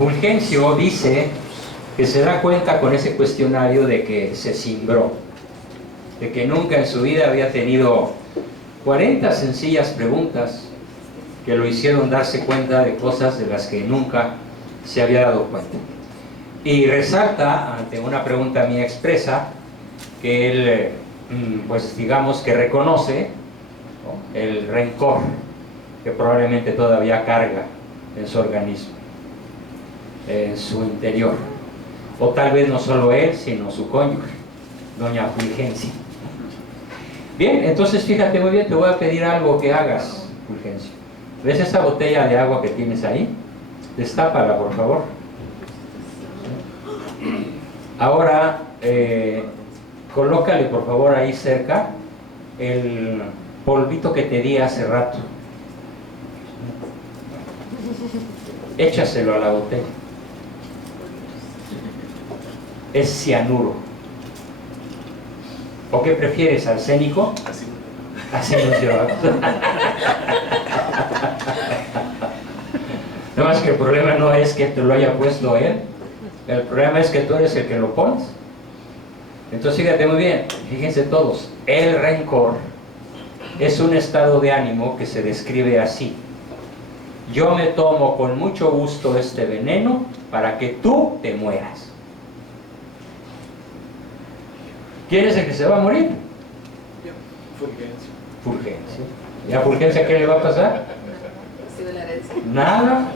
Fulgencio dice que se da cuenta con ese cuestionario de que se cimbró, de que nunca en su vida había tenido 40 sencillas preguntas que lo hicieron darse cuenta de cosas de las que nunca se había dado cuenta. Y resalta ante una pregunta mía expresa que él, pues digamos que reconoce, ¿no?, el rencor que probablemente todavía carga en su organismo, en su interior, o tal vez no solo él, sino su cónyuge, doña Fulgencia. Bien, entonces fíjate muy bien, te voy a pedir algo que hagas, Fulgencio. ¿Ves esa botella de agua que tienes ahí? Destápala, por favor. Ahora, colócale, por favor, ahí cerca el polvito que te di hace rato. Échaselo a la botella. Es cianuro. ¿O qué prefieres, arsénico? Así nos llevamos. No más que el problema no es que te lo haya puesto él, el problema es que tú eres el que lo pones. Entonces fíjate muy bien, fíjense todos, el rencor es un estado de ánimo que se describe así: yo me tomo con mucho gusto este veneno para que tú te mueras. ¿Quién es el que se va a morir? Fulgencio. Fulgencio. ¿Y a Fulgencia qué le va a pasar? Nada.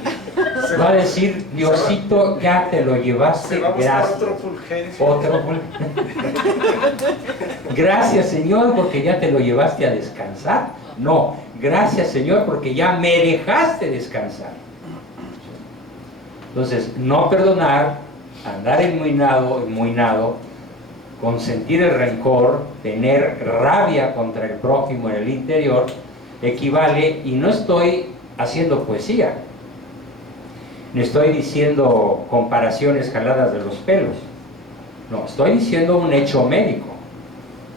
Va a decir, Diosito, ya te lo llevaste, gracias. Otro Fulgencio. Otro Gracias, Señor, porque ya te lo llevaste a descansar. No, gracias, Señor, porque ya me dejaste descansar. Entonces, no perdonar, andar enmuinado, consentir el rencor, tener rabia contra el prójimo en el interior, equivale, y no estoy haciendo poesía, ni estoy diciendo comparaciones jaladas de los pelos, no, estoy diciendo un hecho médico,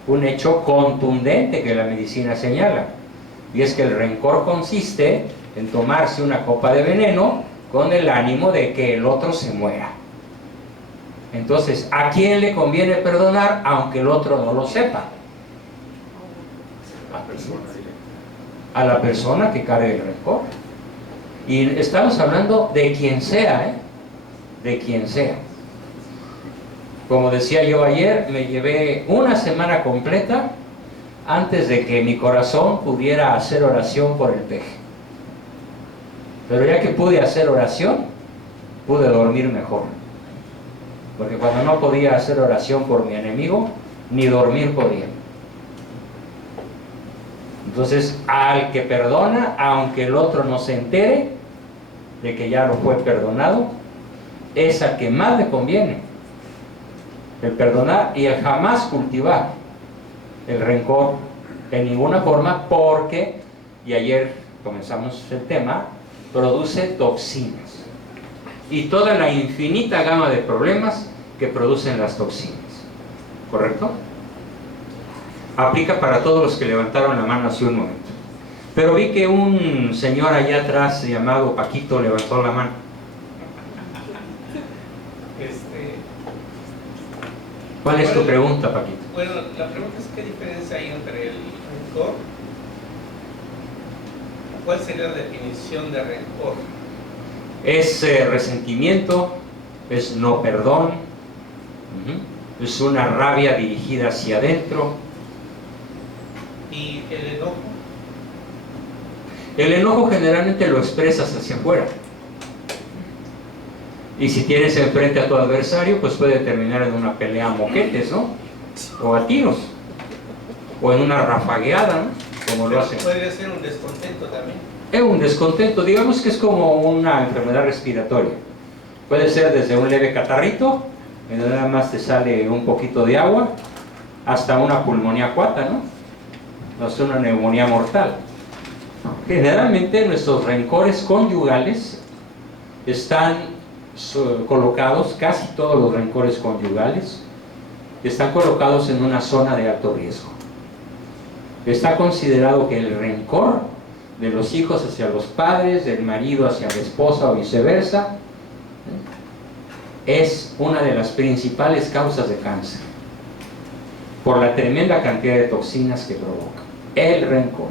un hecho contundente que la medicina señala, y es que el rencor consiste en tomarse una copa de veneno con el ánimo de que el otro se muera. Entonces, ¿a quién le conviene perdonar aunque el otro no lo sepa? A la persona que cargue el rencor. Y estamos hablando de quien sea, de quien sea. Como decía yo ayer, me llevé una semana completa antes de que mi corazón pudiera hacer oración por el peje. Pero ya que pude hacer oración, pude dormir mejor. Porque cuando no podía hacer oración por mi enemigo, ni dormir podía. Entonces, al que perdona, aunque el otro no se entere de que ya lo fue perdonado, es al que más le conviene el perdonar y el jamás cultivar el rencor en ninguna forma, porque, y ayer comenzamos el tema, produce toxinas y toda la infinita gama de problemas que producen las toxinas. ¿Correcto? Aplica para todos los que levantaron la mano hace un momento. Pero vi que un señor allá atrás llamado Paquito levantó la mano. ¿Cuál es tu pregunta, Paquito? Bueno, la pregunta es: ¿qué diferencia hay entre el rencor? ¿Cuál sería la definición de rencor? Es resentimiento, es no perdón, es una rabia dirigida hacia adentro. ¿Y el enojo? El enojo generalmente lo expresas hacia afuera. Y si tienes enfrente a tu adversario, pues puede terminar en una pelea a moquetes, ¿no? O a tiros. O en una rafagueada, ¿no? Como lo hacen. Puede ser un descontento también. Es un descontento, digamos que es como una enfermedad respiratoria. Puede ser desde un leve catarrito, en donde nada más te sale un poquito de agua, hasta una pulmonía acuata, ¿no? No es una neumonía mortal. Generalmente nuestros rencores conyugales están colocados, casi todos los rencores conyugales están colocados en una zona de alto riesgo. Está considerado que el rencor de los hijos hacia los padres, del marido hacia la esposa o viceversa, es una de las principales causas de cáncer, por la tremenda cantidad de toxinas que provoca. El rencor.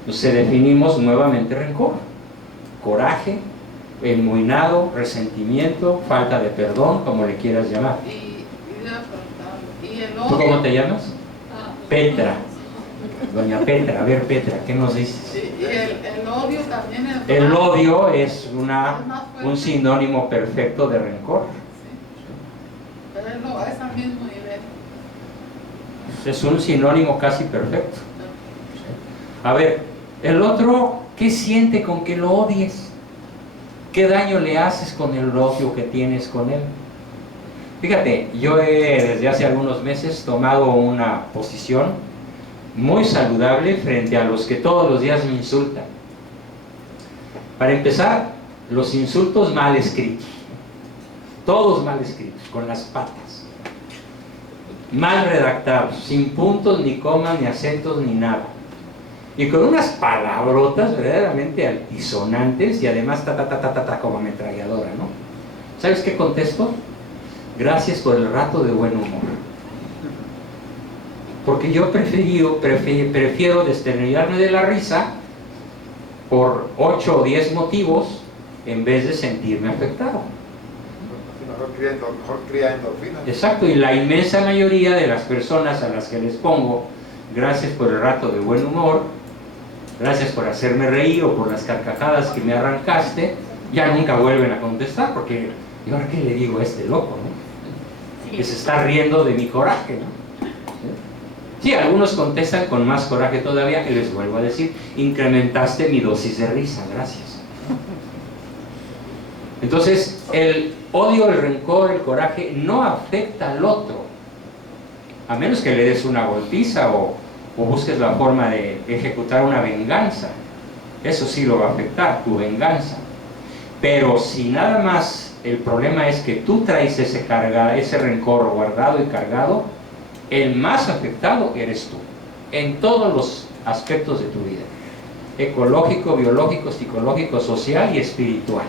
Entonces definimos nuevamente rencor: coraje, enmuinado, resentimiento, falta de perdón, como le quieras llamar. Y el ¿Tú odio. cómo te llamas? Petra. Doña Petra, a ver Petra, ¿qué nos dices? Y el odio también. El odio es un sinónimo perfecto de rencor. Sí. Pero es al mismo nivel. Es un sinónimo casi perfecto. A ver, el otro, ¿qué siente con que lo odies? ¿Qué daño le haces con el odio que tienes con él? Fíjate, yo desde hace algunos meses tomado una posición muy saludable frente a los que todos los días me insultan. Para empezar, los insultos mal escritos, todos mal escritos, con las patas, mal redactados, sin puntos, ni comas, ni acentos, ni nada, y con unas palabrotas verdaderamente altisonantes y además como ametralladora, ¿no? ¿Sabes qué contesto? Gracias por el rato de buen humor. Porque yo prefiero desternillarme de la risa por 8 o 10 motivos en vez de sentirme afectado. Mejor cría endorfina. Exacto, y la inmensa mayoría de las personas a las que les pongo gracias por el rato de buen humor, gracias por hacerme reír o por las carcajadas que me arrancaste, ya nunca vuelven a contestar, porque ¿y ahora qué le digo a este loco, no? Que se está riendo de mi coraje, ¿no? Sí, algunos contestan con más coraje todavía, que les vuelvo a decir, incrementaste mi dosis de risa, gracias. Entonces, el odio, el rencor, el coraje no afecta al otro, a menos que le des una golpiza o busques la forma de ejecutar una venganza. Eso sí lo va a afectar, tu venganza. Pero si nada más el problema es que tú traes ese rencor guardado y cargado, el más afectado eres tú, en todos los aspectos de tu vida: ecológico, biológico, psicológico, social y espiritual.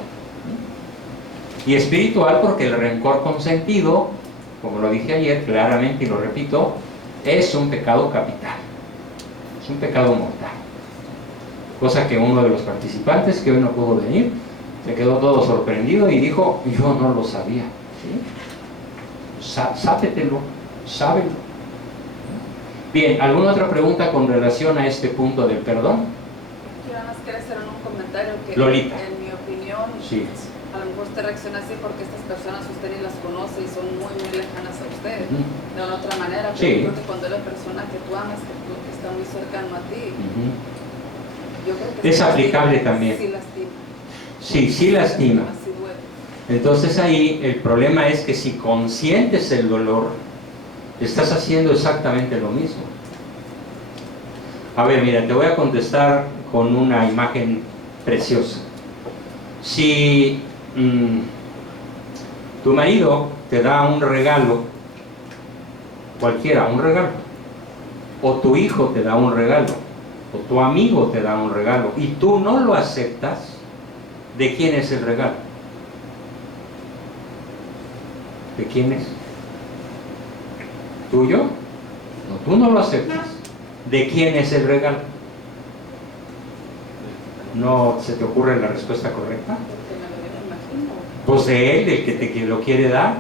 Y espiritual porque el rencor consentido, como lo dije ayer claramente y lo repito, es un pecado capital, es un pecado mortal. Cosa que uno de los participantes, que hoy no pudo venir, se quedó todo sorprendido y dijo: yo no lo sabía. ¿Sí? Sábetelo, sábelo. Bien, ¿alguna otra pregunta con relación a este punto del perdón? Yo nada más quiero hacer un comentario que, Lolita. en mi opinión, Sí. a lo mejor usted reacciona así porque estas personas usted ni las conoce y son muy, muy lejanas a usted, de una otra manera, pero Sí. yo creo que cuando es la persona que tú amas, que está muy cercano a ti, yo creo que Es sí aplicable lastima, también. Sí lastima. Sí lastima. Sí duele. Entonces ahí el problema es que si consientes el dolor, estás haciendo exactamente lo mismo. A ver, mira, te voy a contestar con una imagen preciosa. Si tu marido te da un regalo, cualquiera, un regalo, o tu hijo te da un regalo, o tu amigo te da un regalo, y tú no lo aceptas, ¿de quién es el regalo? ¿De quién es? ¿Tuyo? No, tú no lo aceptas. ¿De quién es el regalo? ¿No se te ocurre la respuesta correcta? Porque me lo imagino. Pues de él, del que te lo quiere dar.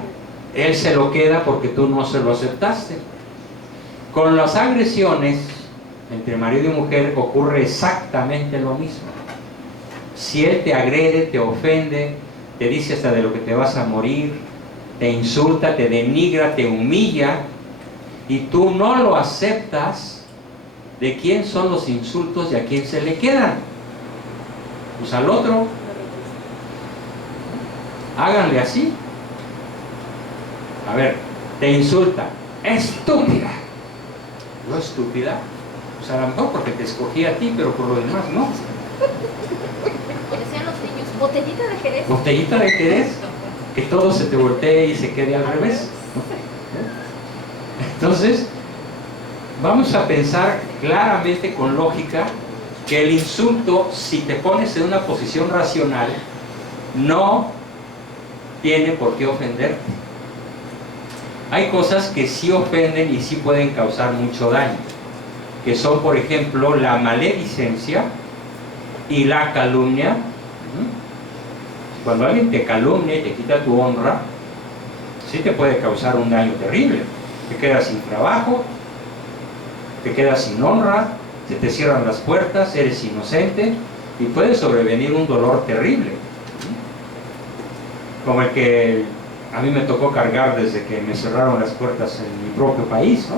Él se lo queda porque tú no se lo aceptaste. Con las agresiones entre marido y mujer ocurre exactamente lo mismo. Si él te agrede, te ofende, te dice hasta de lo que te vas a morir, te insulta, te denigra, te humilla, y tú no lo aceptas, ¿de quién son los insultos y a quién se le quedan? Pues al otro. Háganle así. A ver, te insulta: estúpida. ¿No estúpida? Pues a lo mejor porque te escogí a ti, pero por lo demás no. Decían los niños, botellita de Jerez. Botellita de Jerez, que todo se te voltee y se quede al revés. Entonces, vamos a pensar claramente con lógica que el insulto, si te pones en una posición racional, no tiene por qué ofenderte. Hay cosas que sí ofenden y sí pueden causar mucho daño, que son, por ejemplo, la maledicencia y la calumnia. Cuando alguien te calumnia y te quita tu honra, sí te puede causar un daño terrible. Te quedas sin trabajo, te quedas sin honra, se te cierran las puertas, eres inocente y puede sobrevenir un dolor terrible, como el que a mí me tocó cargar desde que me cerraron las puertas en mi propio país, ¿no?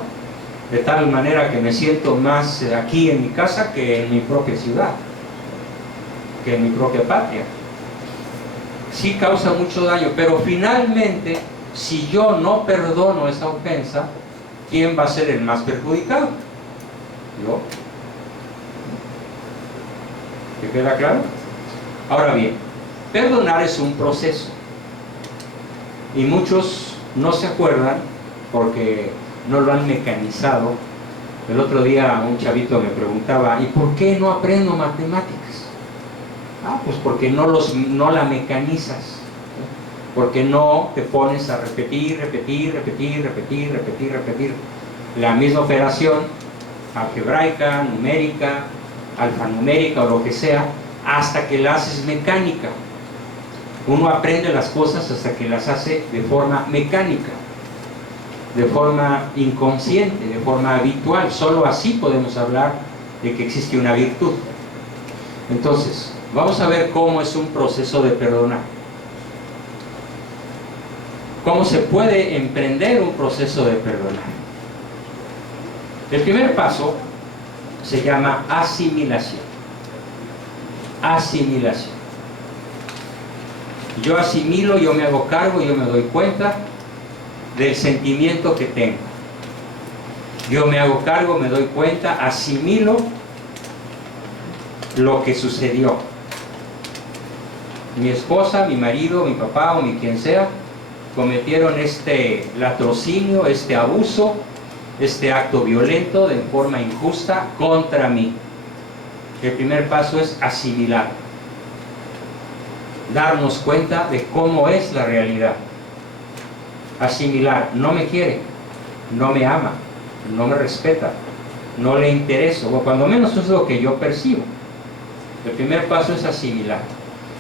De tal manera que me siento más aquí en mi casa que en mi propia ciudad, que en mi propia patria. Sí causa mucho daño, pero finalmente, si yo no perdono esa ofensa, ¿quién va a ser el más perjudicado? ¿Yo? ¿Te queda claro? Ahora bien, perdonar es un proceso. Y muchos no se acuerdan porque no lo han mecanizado. El otro día un chavito me preguntaba, ¿y por qué no aprendo matemáticas? Pues porque no la mecanizas. Porque no te pones a repetir la misma operación algebraica, numérica, alfanumérica o lo que sea, hasta que la haces mecánica. Uno aprende las cosas hasta que las hace de forma mecánica, de forma inconsciente, de forma habitual. Solo así podemos hablar de que existe una virtud. Entonces, vamos a ver cómo es un proceso de perdonar. ¿Cómo se puede emprender un proceso de perdonar? El primer paso se llama asimilación. Asimilación. Yo asimilo, yo me hago cargo, yo me doy cuenta del sentimiento que tengo. Yo me hago cargo, me doy cuenta, asimilo lo que sucedió. Mi esposa, mi marido, mi papá o mi quien sea cometieron este latrocinio, este abuso, este acto violento de forma injusta contra mí. El primer paso es asimilar, darnos cuenta de cómo es la realidad. Asimilar, no me quiere, no me ama, no me respeta, no le intereso, o cuando menos eso es lo que yo percibo. El primer paso es asimilar.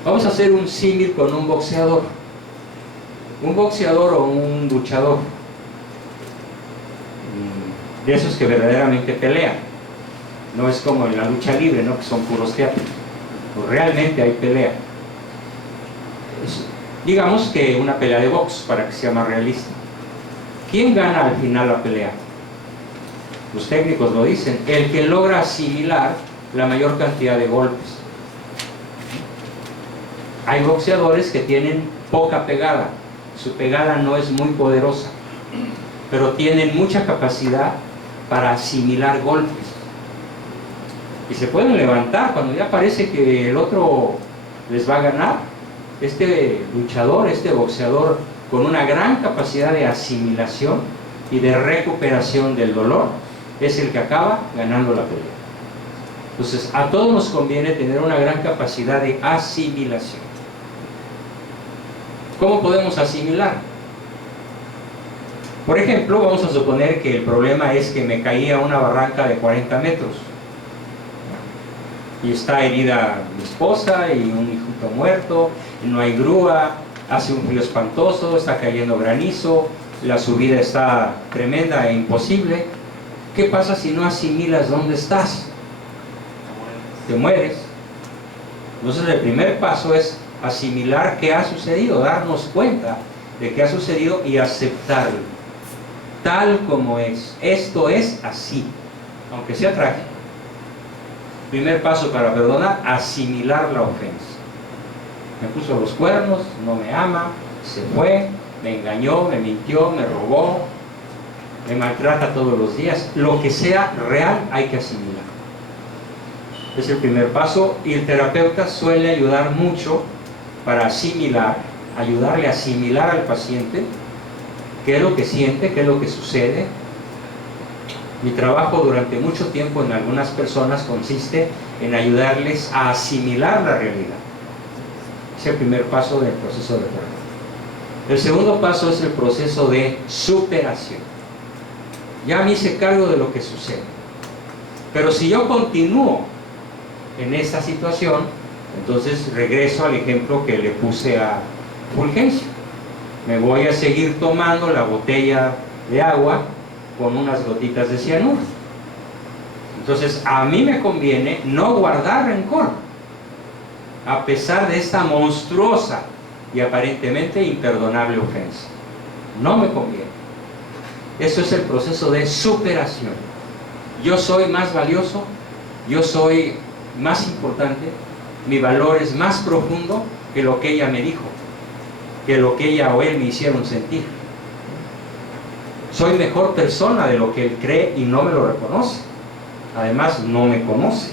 Vamos a hacer un símil con un boxeador. Un boxeador o un luchador, de esos que verdaderamente pelean. No es como en la lucha libre, ¿no? Que son puros teatros. Pues realmente hay pelea. Digamos que una pelea de box, para que sea más realista. ¿Quién gana al final la pelea? Los técnicos lo dicen, el que logra asimilar la mayor cantidad de golpes. Hay boxeadores que tienen poca pegada, su pegada no es muy poderosa, pero tienen mucha capacidad para asimilar golpes. Y se pueden levantar cuando ya parece que el otro les va a ganar. Este luchador, este boxeador, con una gran capacidad de asimilación y de recuperación del dolor, es el que acaba ganando la pelea. Entonces, a todos nos conviene tener una gran capacidad de asimilación. ¿Cómo podemos asimilar? Por ejemplo, vamos a suponer que el problema es que me caí a una barranca de 40 metros y está herida mi esposa y un hijito muerto, y no hay grúa, hace un frío espantoso, está cayendo granizo, la subida está tremenda e imposible. ¿Qué pasa si no asimilas dónde estás? Te mueres. Entonces el primer paso es asimilar qué ha sucedido, darnos cuenta de qué ha sucedido y aceptarlo tal como es. Esto es así, aunque sea trágico. Primer paso para perdonar, asimilar la ofensa. Me puso los cuernos, no me ama, se fue, me engañó, me mintió, me robó, me maltrata todos los días. Lo que sea real hay que asimilar. Es el primer paso y el terapeuta suele ayudar mucho para asimilar, ayudarle a asimilar al paciente qué es lo que siente, qué es lo que sucede. Mi trabajo durante mucho tiempo en algunas personas consiste en ayudarles a asimilar la realidad. Es el primer paso del proceso de perdón. El segundo paso es el proceso de superación. Ya me hice cargo de lo que sucede. Pero si yo continúo en esta situación, entonces regreso al ejemplo que le puse a Fulgencio. Me voy a seguir tomando la botella de agua con unas gotitas de cianuro. Entonces a mí me conviene no guardar rencor, a pesar de esta monstruosa y aparentemente imperdonable ofensa. No me conviene. Eso es el proceso de superación. Yo soy más valioso, yo soy más importante, mi valor es más profundo que lo que ella me dijo, que lo que ella o él me hicieron sentir. Soy mejor persona de lo que él cree y no me lo reconoce. Además, no me conoce.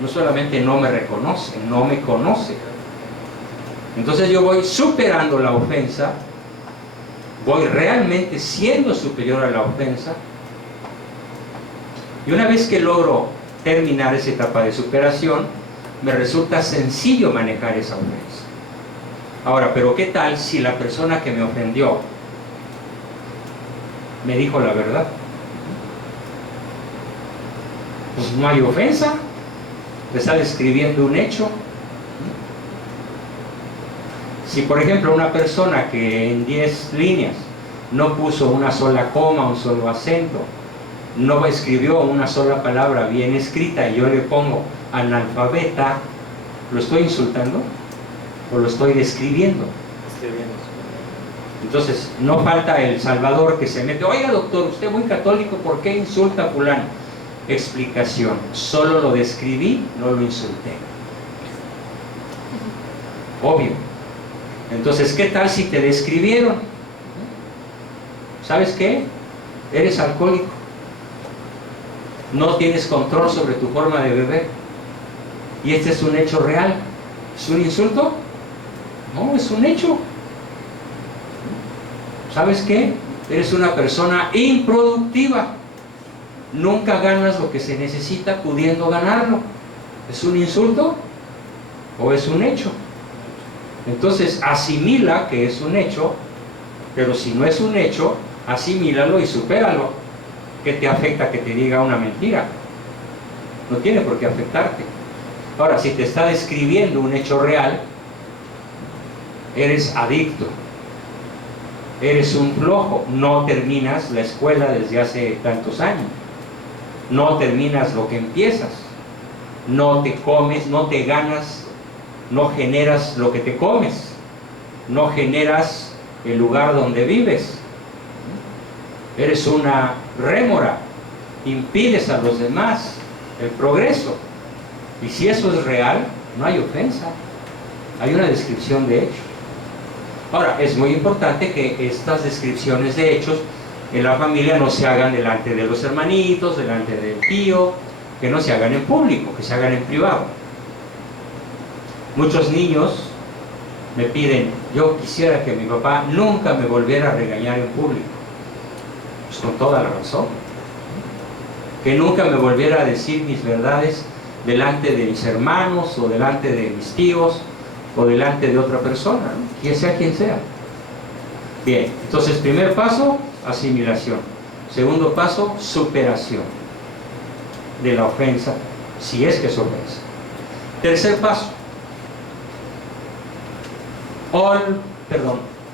No solamente no me reconoce, no me conoce. Entonces yo voy superando la ofensa, voy realmente siendo superior a la ofensa, y una vez que logro terminar esa etapa de superación, me resulta sencillo manejar esa ofensa. Ahora, pero ¿qué tal si la persona que me ofendió me dijo la verdad? Pues no hay ofensa, te está describiendo un hecho. Si por ejemplo una persona que en 10 líneas no puso una sola coma, un solo acento, no escribió una sola palabra bien escrita y yo le pongo analfabeta, ¿lo estoy insultando o lo estoy describiendo? Entonces no falta el salvador que se mete: oiga doctor, usted muy católico, ¿por qué insulta a fulano? Explicación: solo lo describí, no lo insulté. Obvio. Entonces, ¿qué tal si te describieron? ¿Sabes qué? Eres alcohólico, no tienes control sobre tu forma de beber, y este es un hecho real. ¿Es un insulto? No, es un hecho. ¿Sabes qué? Eres una persona improductiva, nunca ganas lo que se necesita pudiendo ganarlo. ¿Es un insulto o es un hecho? Entonces asimila que es un hecho, pero si no es un hecho, asimílalo y supéralo. ¿Qué te afecta que te diga una mentira? No tiene por qué afectarte. Ahora, si te está describiendo un hecho real, eres adicto, eres un flojo, no terminas la escuela desde hace tantos años, no terminas lo que empiezas, no te comes, no te ganas, no generas lo que te comes, no generas el lugar donde vives, eres una rémora, impides a los demás el progreso. Y si eso es real, no hay ofensa, hay una descripción de hechos. Ahora, es muy importante que estas descripciones de hechos en la familia no se hagan delante de los hermanitos, delante del tío, que no se hagan en público, que se hagan en privado. Muchos niños me piden: yo quisiera que mi papá nunca me volviera a regañar en público. Pues con toda la razón. Que nunca me volviera a decir mis verdades delante de mis hermanos, o delante de mis tíos, o delante de otra persona, ¿no? Quien sea. Bien, entonces primer paso, asimilación. Segundo paso, superación de la ofensa, si es que es ofensa. Tercer paso,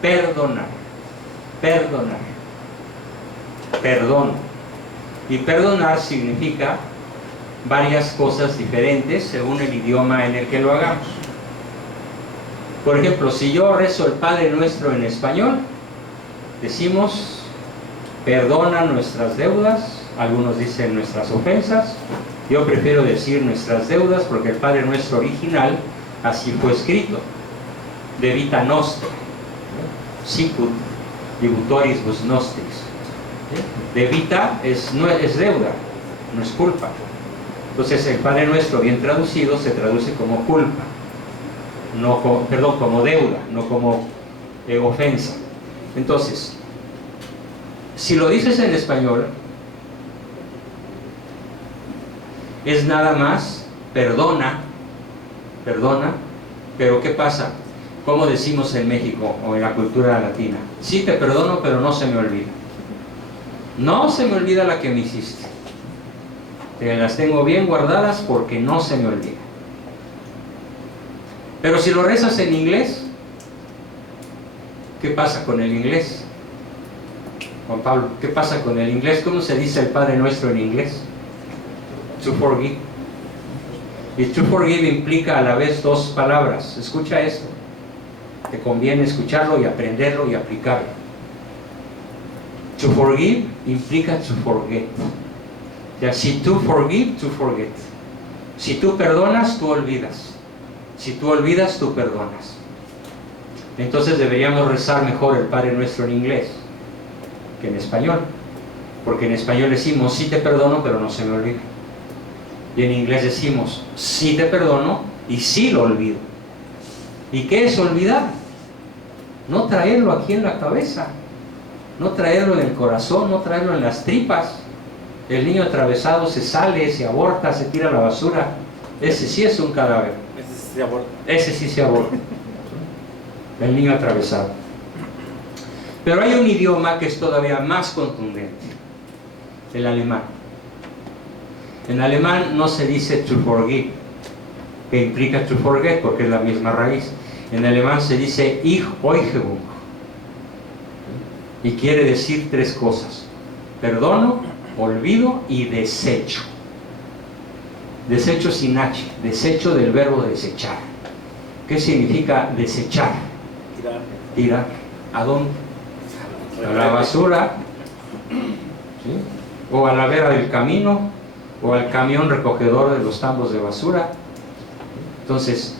perdonar. Perdón. Y perdonar significa varias cosas diferentes según el idioma en el que lo hagamos. Por ejemplo, si yo rezo el Padre Nuestro en español, decimos: perdona nuestras deudas. Algunos dicen nuestras ofensas. Yo prefiero decir nuestras deudas porque el Padre Nuestro original así fue escrito: de vita nostra, sicut debutoris vos nostris. De vita no es deuda, no es culpa. Entonces el Padre Nuestro bien traducido se traduce como culpa, como deuda, no como ofensa. Entonces, si lo dices en español, es nada más perdona, pero ¿qué pasa? como decimos en México o en la cultura latina, sí te perdono, pero no se me olvida. No se me olvida la que me hiciste. Te las tengo bien guardadas porque no se me olvida. Pero si lo rezas en inglés, ¿qué pasa con el inglés? Juan Pablo, ¿qué pasa con el inglés? ¿Cómo se dice el Padre Nuestro en inglés? To forgive. Y to forgive implica a la vez dos palabras. Escucha esto. Te conviene escucharlo y aprenderlo y aplicarlo. To forgive implica to forget. O sea, si tú forgive, to forget. Si tú perdonas, tú olvidas. Si tú olvidas, tú perdonas. Entonces deberíamos rezar mejor el Padre Nuestro en inglés que en español. Porque en español decimos, sí te perdono, pero no se me olvida. Y en inglés decimos, sí te perdono y sí lo olvido. ¿Y qué es olvidar? No traerlo aquí en la cabeza, no traerlo en el corazón, no traerlo en las tripas. El niño atravesado se sale, se aborta, se tira a la basura. Ese sí es un cadáver. Ese se aborta. Ese sí se aborta. El niño atravesado. Pero hay un idioma que es todavía más contundente. El alemán. En alemán no se dice to forgive, que implica to forget, porque es la misma raíz. En alemán se dice ich Euchebung. Y quiere decir tres cosas: perdono, olvido y desecho. Desecho sin H, desecho del verbo desechar. ¿Qué significa desechar? Tirar. ¿A dónde? A la basura, ¿sí? O a la vera del camino, o al camión recogedor de los tambos de basura. Entonces,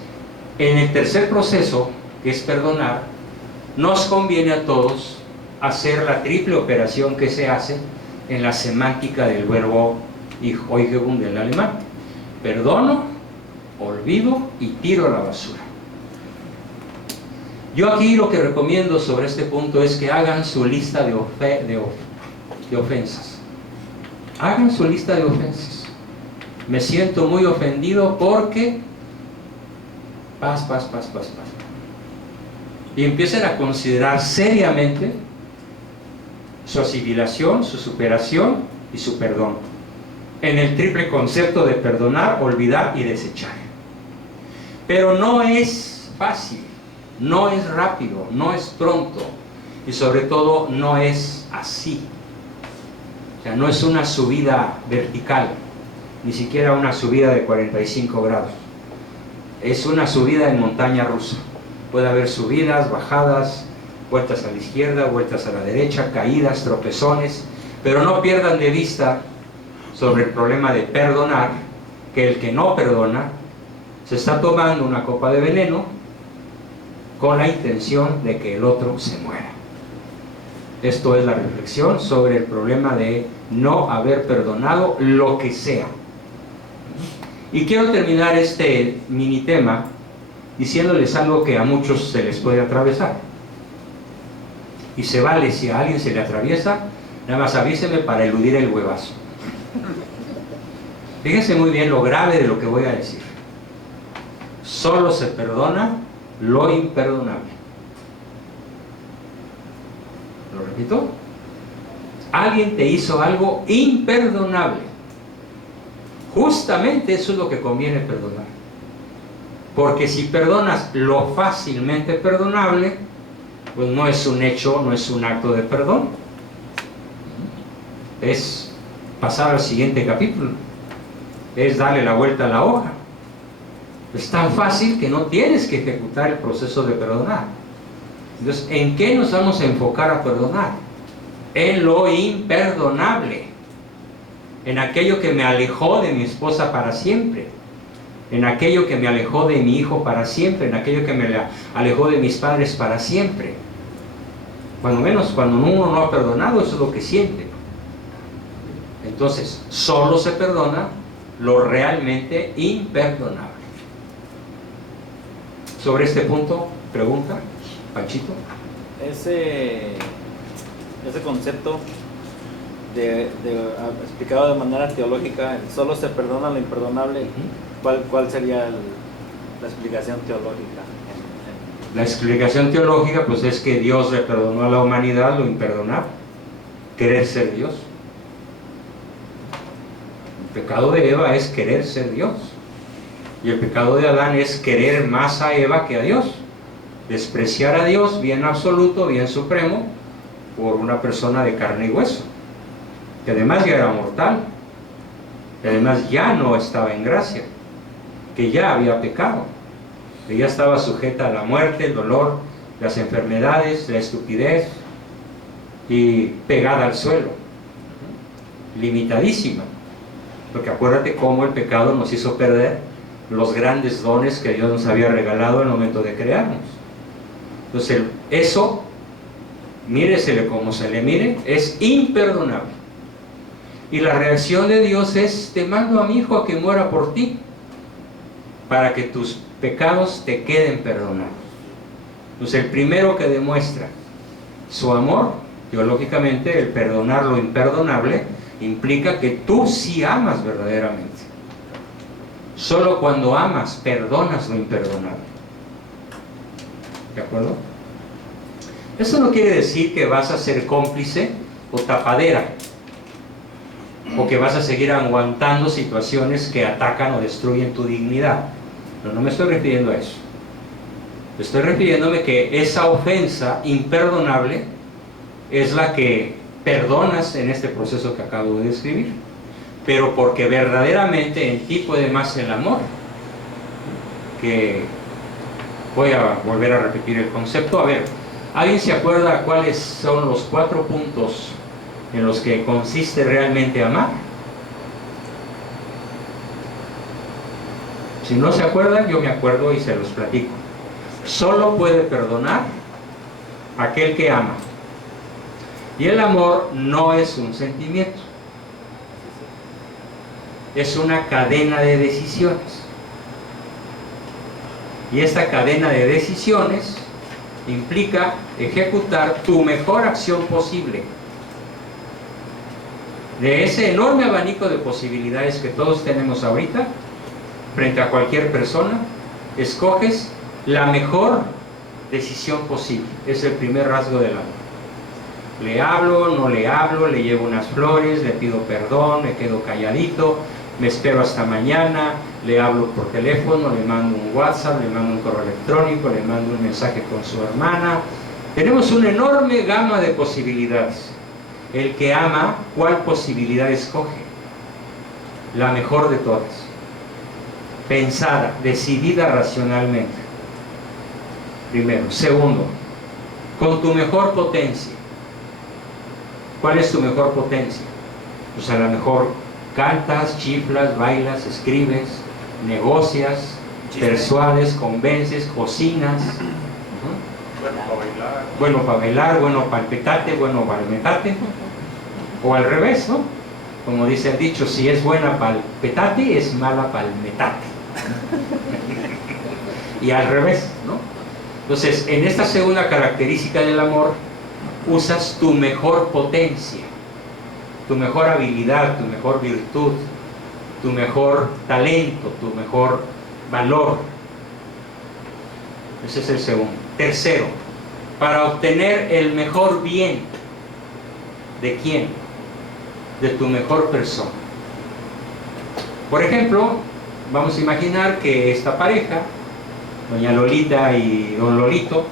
en el tercer proceso, que es perdonar, nos conviene a todos hacer la triple operación que se hace en la semántica del verbo ich Euchebung del alemán: perdono, olvido y tiro a la basura. Yo aquí lo que recomiendo sobre este punto es que hagan su lista de ofensas. Hagan su lista de ofensas. Me siento muy ofendido porque paz. Y empiecen a considerar seriamente su asimilación, su superación y su perdón, en el triple concepto de perdonar, olvidar y desechar. Pero no es fácil, no es rápido, no es pronto, y sobre todo no es así. O sea, no es una subida vertical, ni siquiera una subida de 45 grados. Es una subida en montaña rusa. Puede haber subidas, bajadas, vueltas a la izquierda, vueltas a la derecha, caídas, tropezones, pero no pierdan de vista sobre el problema de perdonar, que el que no perdona se está tomando una copa de veneno con la intención de que el otro se muera. Esto es la reflexión sobre el problema de no haber perdonado lo que sea. Y quiero terminar este mini tema diciéndoles algo que a muchos se les puede atravesar. Y se vale, si a alguien se le atraviesa, nada más avíseme para eludir el huevazo. Fíjense muy bien lo grave de lo que voy a decir. Solo se perdona lo imperdonable. ¿Lo repito? Alguien te hizo algo imperdonable. Justamente eso es lo que conviene perdonar. Porque si perdonas lo fácilmente perdonable, pues no es un hecho, no es un acto de perdón. Es pasar al siguiente capítulo. Es darle la vuelta a la hoja. Es tan fácil que no tienes que ejecutar el proceso de perdonar. Entonces, ¿en qué nos vamos a enfocar a perdonar? En lo imperdonable. En aquello que me alejó de mi esposa para siempre. En aquello que me alejó de mi hijo para siempre. En aquello que me alejó de mis padres para siempre. Cuando menos, cuando uno no ha perdonado, eso es lo que siente. Entonces, solo se perdona lo realmente imperdonable. Sobre este punto, pregunta, Panchito. Ese concepto explicado de manera teológica, solo se perdona lo imperdonable. ¿Cuál sería la explicación teológica La explicación teológica pues es que Dios le perdonó a la humanidad lo imperdonable, querer ser Dios. El pecado de Eva es querer ser Dios, y el pecado de Adán es querer más a Eva que a Dios, despreciar a Dios, bien absoluto, bien supremo, por una persona de carne y hueso, que además ya era mortal, que además ya no estaba en gracia, que ya había pecado, que ya estaba sujeta a la muerte, el dolor, las enfermedades, la estupidez, y pegada al suelo, limitadísima, porque acuérdate cómo el pecado nos hizo perder los grandes dones que Dios nos había regalado en el momento de crearnos. Entonces eso, míresele como se le mire, es imperdonable. Y la reacción de Dios es: te mando a mi hijo a que muera por ti, para que tus pecados te queden perdonados. Entonces el primero que demuestra su amor, teológicamente, el perdonar lo imperdonable, implica que tú sí amas verdaderamente. Solo cuando amas, perdonas lo imperdonable. ¿De acuerdo? Eso no quiere decir que vas a ser cómplice o tapadera, o que vas a seguir aguantando situaciones que atacan o destruyen tu dignidad. Pero no me estoy refiriendo a eso. Estoy refiriéndome que esa ofensa imperdonable es la que perdonas en este proceso que acabo de describir, pero porque verdaderamente en ti puede más el amor. Que voy a volver a repetir el concepto. A ver, ¿alguien se acuerda cuáles son los 4 puntos en los que consiste realmente amar? Si no se acuerdan, yo me acuerdo y se los platico. Solo puede perdonar aquel que ama. Y el amor no es un sentimiento, es una cadena de decisiones. Y esta cadena de decisiones implica ejecutar tu mejor acción posible. De ese enorme abanico de posibilidades que todos tenemos ahorita, frente a cualquier persona, escoges la mejor decisión posible. Es el primer rasgo del amor. Le hablo, no le hablo, le llevo unas flores, le pido perdón, me quedo calladito, me espero hasta mañana, le hablo por teléfono, le mando un WhatsApp, le mando un correo electrónico, le mando un mensaje con su hermana. Tenemos una enorme gama de posibilidades. El que ama, ¿cuál posibilidad escoge? La mejor de todas. Pensada, decidida racionalmente. Primero. Segundo, con tu mejor potencia. ¿Cuál es tu mejor potencia? Pues a lo mejor cantas, chiflas, bailas, escribes, negocias, persuades, convences, cocinas. Bueno para bailar, bueno para el petate, bueno para el metate. O al revés, ¿no? Como dice el dicho, si es buena para el petate, es mala para el metate. Y al revés, ¿no? Entonces, en esta segunda característica del amor, usas tu mejor potencia, tu mejor habilidad, tu mejor virtud, tu mejor talento, tu mejor valor. Ese es el segundo. Tercero, para obtener el mejor bien. ¿De quién? De tu mejor persona. Por ejemplo, vamos a imaginar que esta pareja, doña Lolita y don Lolito,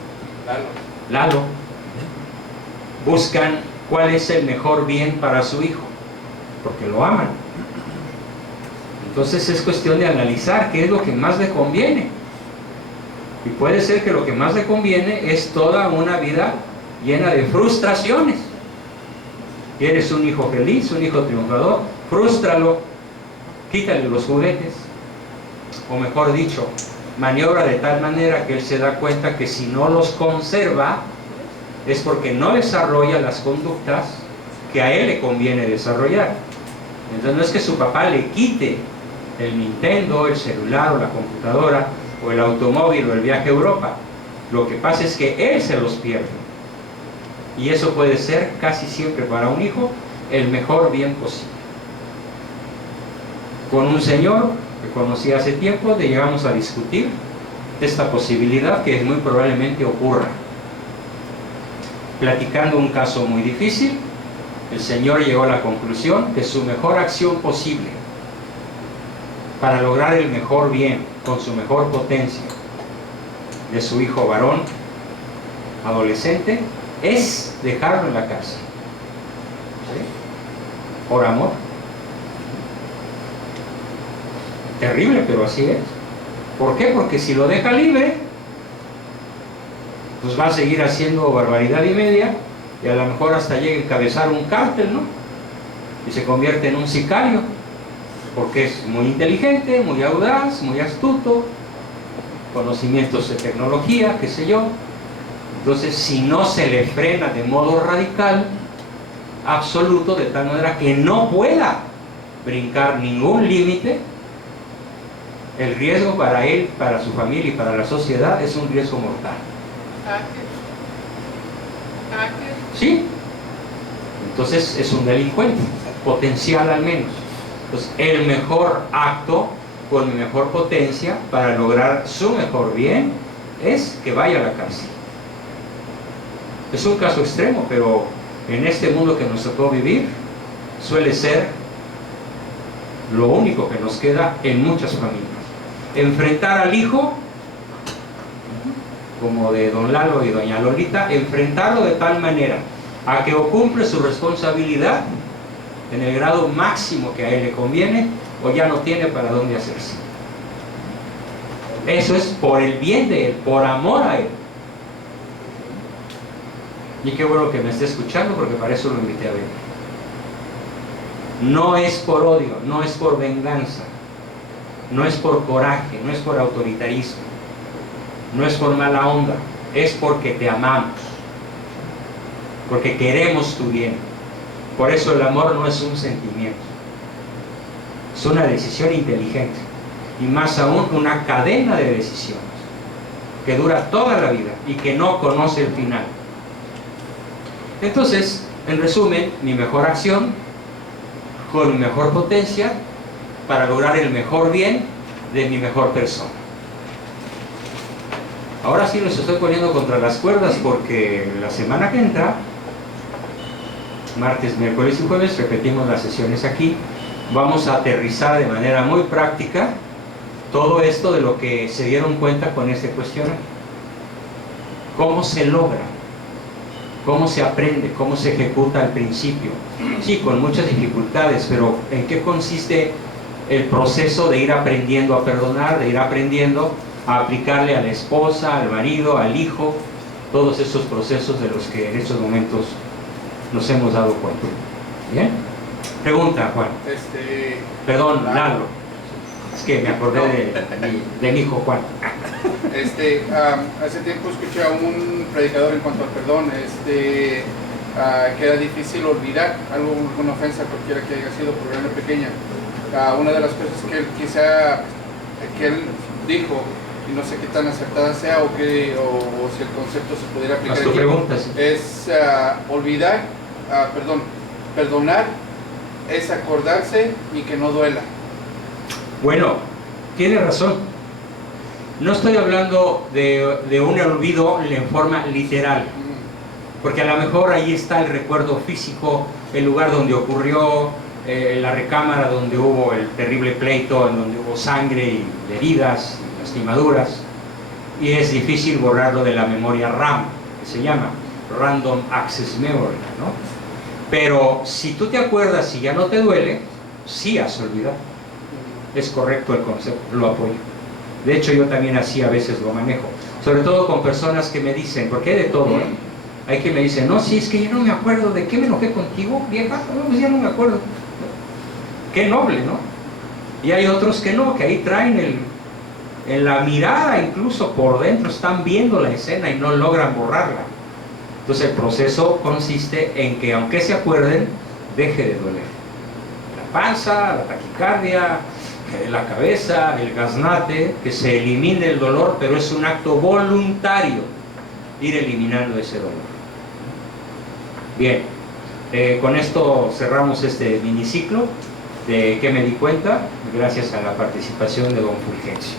Lalo, buscan cuál es el mejor bien para su hijo, porque lo aman. Entonces es cuestión de analizar qué es lo que más le conviene. Y puede ser que lo que más le conviene es toda una vida llena de frustraciones. ¿Quieres un hijo feliz, un hijo triunfador? Frústralo, quítale los juguetes, o mejor dicho, maniobra de tal manera que él se da cuenta que si no los conserva es porque no desarrolla las conductas que a él le conviene desarrollar. Entonces no es que su papá le quite el Nintendo, el celular o la computadora o el automóvil o el viaje a Europa. Lo que pasa es que él se los pierde. Y eso puede ser casi siempre para un hijo el mejor bien posible. Con un señor que conocí hace tiempo, llegamos a discutir esta posibilidad que muy probablemente ocurra. Platicando un caso muy difícil, el Señor llegó a la conclusión que su mejor acción posible para lograr el mejor bien con su mejor potencia de su hijo varón adolescente es dejarlo en la casa. ¿Sí? Por amor. Terrible, pero así es. ¿Por qué? Porque si lo deja libre, pues va a seguir haciendo barbaridad y media, y a lo mejor hasta llega a encabezar un cártel, ¿no? Y se convierte en un sicario, porque es muy inteligente, muy audaz, muy astuto, conocimientos de tecnología, qué sé yo. Entonces, si no se le frena de modo radical, absoluto, de tal manera que no pueda brincar ningún límite, el riesgo para él, para su familia y para la sociedad es un riesgo mortal. ¿Sí? Entonces es un delincuente, potencial al menos. Entonces el mejor acto con mejor potencia para lograr su mejor bien es que vaya a la cárcel. Es un caso extremo, pero en este mundo que nos tocó vivir suele ser lo único que nos queda en muchas familias. Enfrentar al hijo, como de don Lalo y doña Lolita, enfrentarlo de tal manera a que o cumple su responsabilidad en el grado máximo que a él le conviene, o ya no tiene para dónde hacerse. Eso es por el bien de él, por amor a él. Y qué bueno que me esté escuchando, porque para eso lo invité a venir. No es por odio, no es por venganza, no es por coraje, no es por autoritarismo, no es por mala onda, es porque te amamos, porque queremos tu bien. Por eso el amor no es un sentimiento, es una decisión inteligente, y más aún una cadena de decisiones que dura toda la vida y que no conoce el final. Entonces, en resumen, mi mejor acción con mi mejor potencia para lograr el mejor bien de mi mejor persona. Ahora sí los estoy poniendo contra las cuerdas, porque la semana que entra, martes, miércoles y jueves, repetimos las sesiones aquí. Vamos a aterrizar de manera muy práctica todo esto de lo que se dieron cuenta con este cuestionario. ¿Cómo se logra? ¿Cómo se aprende? ¿Cómo se ejecuta al principio? Sí, con muchas dificultades, pero ¿en qué consiste el proceso de ir aprendiendo a perdonar, de ir aprendiendo a aplicarle a la esposa, al marido, al hijo, todos esos procesos de los que en estos momentos nos hemos dado cuenta? ¿Bien? Pregunta, Juan. Perdón, Lalo. Es que me acordé de mi hijo Juan. Hace tiempo escuché a un predicador en cuanto al perdón, que era difícil olvidar alguna ofensa, cualquiera que haya sido, por grande o pequeña. Una de las cosas que él dijo, y no sé qué tan acertada sea o si el concepto se pudiera aplicar aquí, preguntas. Es perdonar es acordarse y que no duela. Bueno, tiene razón. No estoy hablando de un olvido en forma literal, porque a lo mejor ahí está el recuerdo físico, el lugar donde ocurrió, la recámara donde hubo el terrible pleito, en donde hubo sangre y heridas, y lastimaduras, y es difícil borrarlo de la memoria RAM, que se llama Random Access Memory, ¿no? Pero si tú te acuerdas y ya no te duele, sí has olvidado. Es correcto el concepto, lo apoyo. De hecho, yo también así a veces lo manejo, sobre todo con personas que me dicen, porque hay de todo, ¿eh? Hay que me dicen, no, sí, es que yo no me acuerdo, ¿de qué me enojé contigo, vieja? No, pues ya no me acuerdo. Qué noble, ¿no? Y hay otros que no, que ahí traen en la mirada, incluso por dentro, están viendo la escena y no logran borrarla. Entonces el proceso consiste en que, aunque se acuerden, deje de doler. La panza, la taquicardia, la cabeza, el gaznate, que se elimine el dolor, pero es un acto voluntario ir eliminando ese dolor. Bien, con esto cerramos este miniciclo de que me di cuenta, gracias a la participación de don Fulgencio.